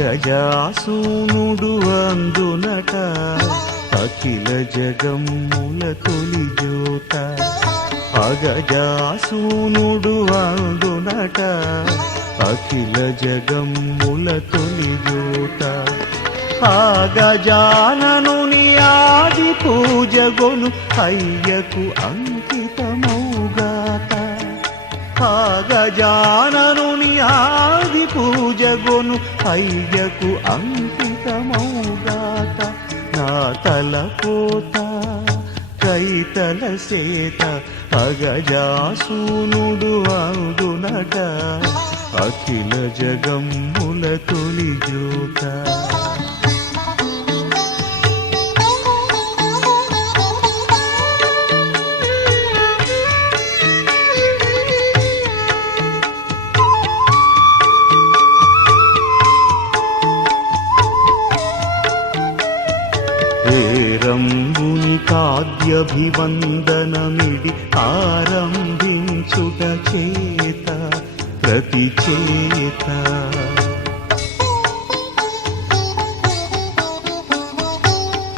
గజాసూనుడు అందునట అఖిల జగమ్ముల తొలి జ్యోత. అగజాసూనుడు అందునట అఖిల జగమ్ముల తొలి జ్యోత. ఆ ఆది పూజగొను అయ్యకు అంకితమౌగాత. ఆ ఆది పూజగొను అయ్యకు అంకితమౌగాత నా తలపోత కైతల సేత అగజాసూనుడు అందునట అఖిల జగమ్ముల తొలి జ్యోత.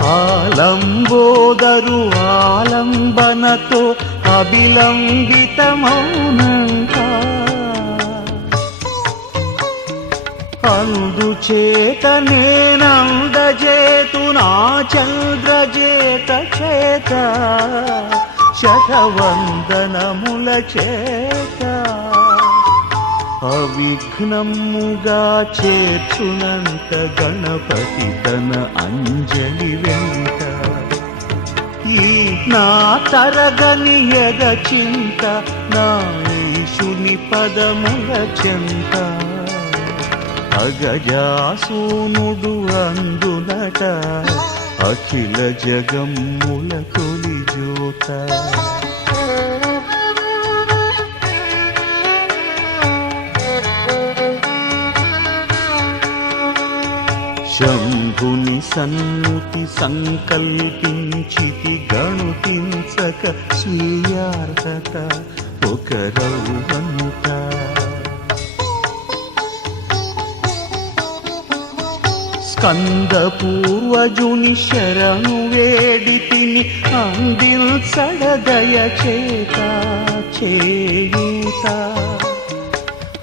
ఆలంబోదరు ఆలంబనతో అభిలంబితమౌనంక. అందుచేత నేనందజేతు నా చంద్రజేత చేత శతవందనముల చేత అవిఘ్నముగా చేర్చునంత గణపతి తన అంజలి వెంట. ఈ నా తరగని ఎగ చింత నా ఈశుని పదముల చెంత. అగజాసూనుడు అందునట అఖిల జగమ్ముల తొలి జ్యోత. శంభుని సన్నుతి సంకల్పించితి గణుతించక స్వీయార్హత ఒకరౌవంత స్కంద పూర్వజుని శరణు వేడితిని తిని అందిల్చడదయ చేత చేయుతా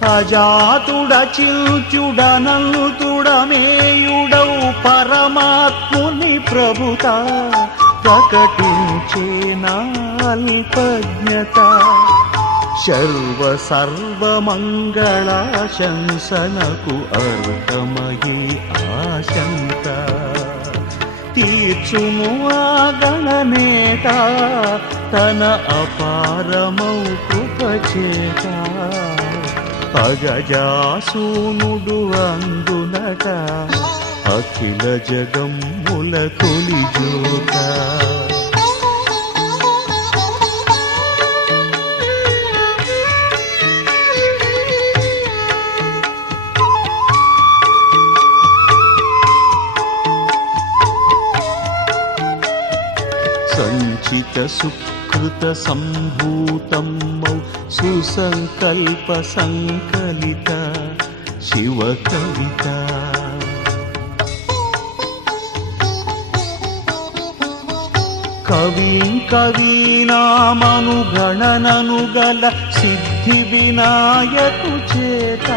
అజాతుడ చిల్చుడనంతుడమేయుడౌ పరమాత్ముని ప్రభుత. ప్రకటించేనాల్పజ్ఞత నాల్పజ్ఞత సర్వ సర్వమంగళాశంసనకు అర్హమహి ఆశంత. తీర్చుము ఆ గణనేత తన అపారమౌ కృపచేత. అగజాసూనుడు అందునట అఖిల జగమ్ముల తొలి జోత సంచిత సుఖ సంభూతమౌ సుసంకల్ప సంకలిత శివ కవిత కవి కవీనామను గల సిద్ధి వినాయకు చేత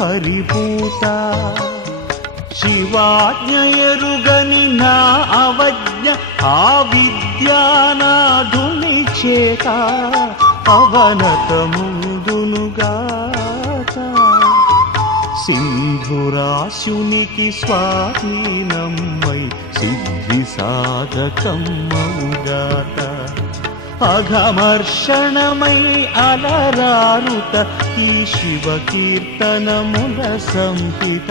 పరిపూత శివాజ్ఞ ఎరుగని నా అవజ్ఞ ఆ విద్యానాధుని చేత అవనత ముందునుగాత సింధురాశునికి స్వాధీనమై సిద్ధి సాధకమ్మౌగాత అఘమర్షణమై అలరారుత ఈ శివ కీర్తనముల సంహిత.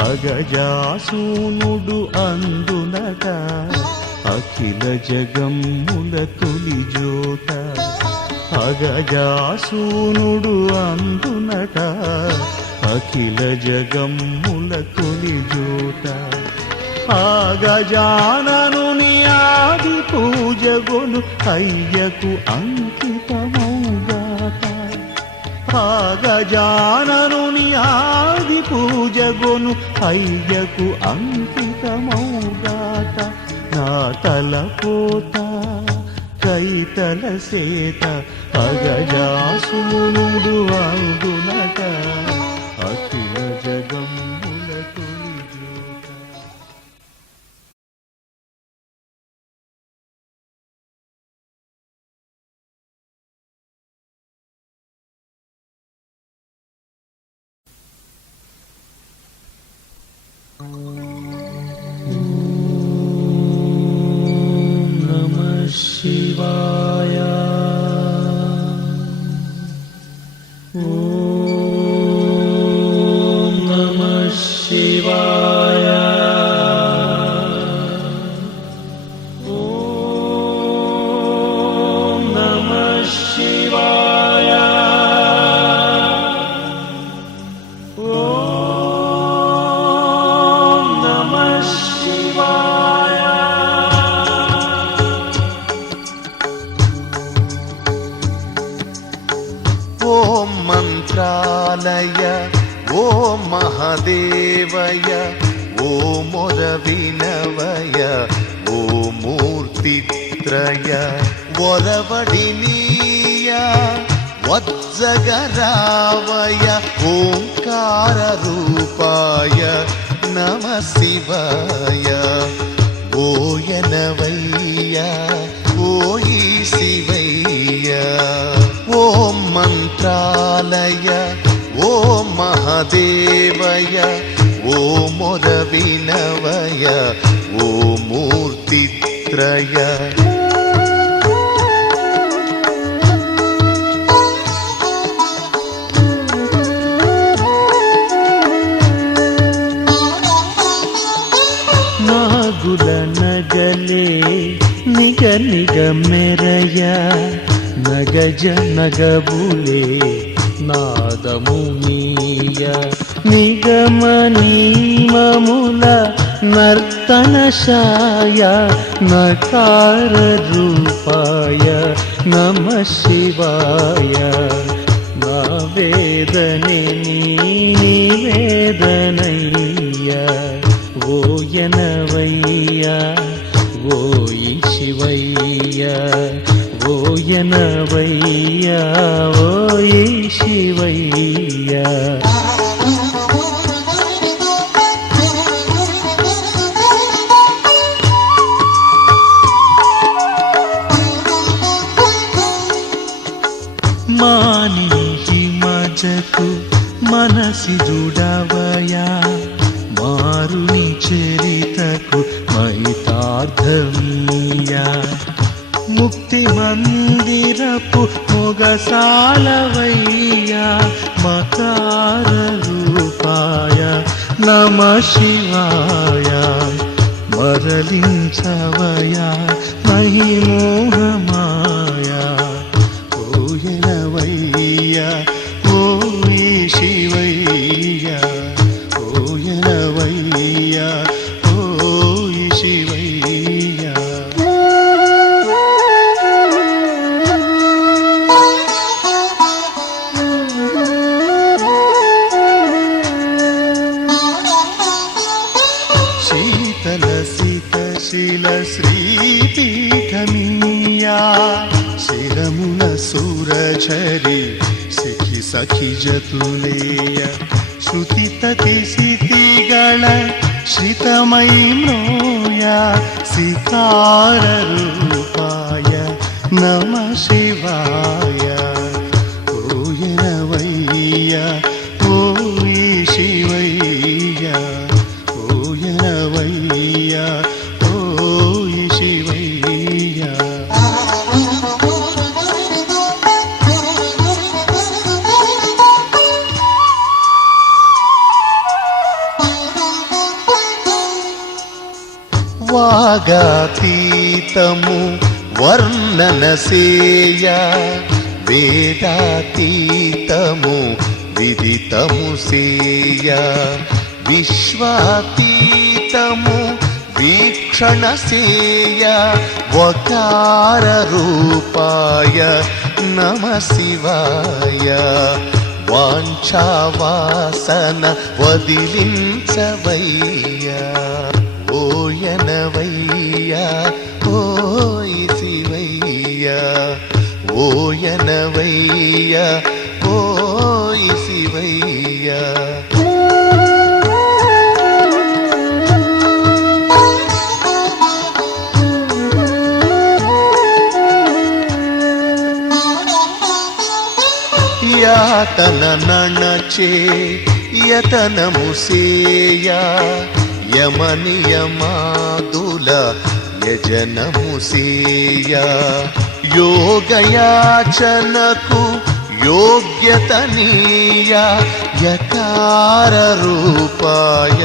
అగజాసూనుడు అందునట అఖిల జగమ్ముల తొలి జ్యోత. అగజాసూనుడు అందునట అఖిల జగమ్ముల తొలి జ్యోత. ఆగజాననుని ఆది పూజగొను అయ్యకు అంకితము ఆ ఆది పూజగొను అయ్యకు అంకితమౌగాక నా తలపోత కైతల సేత అగజాసూనుడు అందునట అఖిల జగమ్ముల నమ మొర వినవయ ఓ మూర్తిత్రయ వరవడినీయ వజ్జగరావయ ఓంకార రూపాయ నమ శివాయ. ఓయనవయ్య ఓయి శివయ్య. ఓం మంత్రాలయ ఓం మహదేవయ ఓ మూర్తిత్రయ నాగుల నగలే నిగ నిగ మెరయ నగజ నగబులే నాదము నీయ నిగమనీమముల నర్తనశాయ నకార రూపాయ నమ శివాయ. నా వేదనే నీ వేదనయ్యా. ఓయనవయ్యా ఓయి శివయ్య ఓయనవయ్యా ఓయి శివయ్యా కాలవయ్యా మకార రూపాయ నమ శివాయ. మరలించవయా మహిమోహమ ಶ್ರುತಿತತಿಸಿತಿಗಳ ಶ್ರುತಿತತಿಸಿತಿಗಳ ಶ್ರಿತಮೈ ನೋಯ ಸಿಕಾರ ರೂಪಾಯ ನಮ ಶಿವಾಯ వాగాతీతము వర్ణనసేయ వేదాతీతము విదితము సేయ. విశ్వాతీతము వీక్షణ సేయ. వకార రూపాయ నమ శివాయ. వాంఛావాసన వదిలించవయ్యా ఓయనవయ్యా పోయి శివయ్యా యాతన నణచే యతనము సేయ యమనియమాదుల యజనము సేయ యోగయాచనకు యోగ్యతనీయ యకార రూపాయ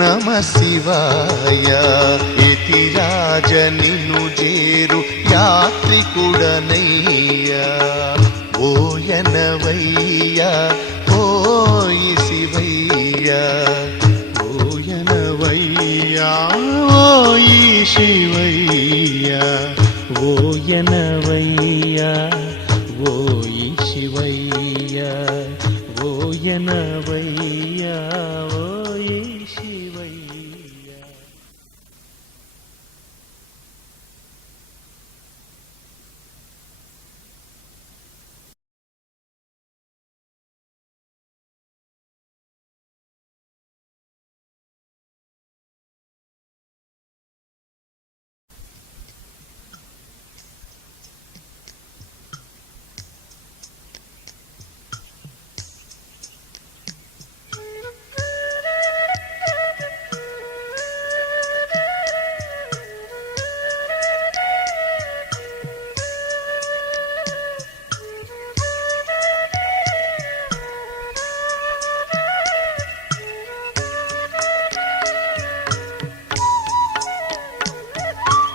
నమ శివాయ. ఇతి రాజ నిన్ను చేరు యాత్రికుడనయ్యా. ఓయనవయ్యా ఓయి శివయ్యా ఓయనవయ్యా ఓయి శివయ్యా ఓయనవయ్యా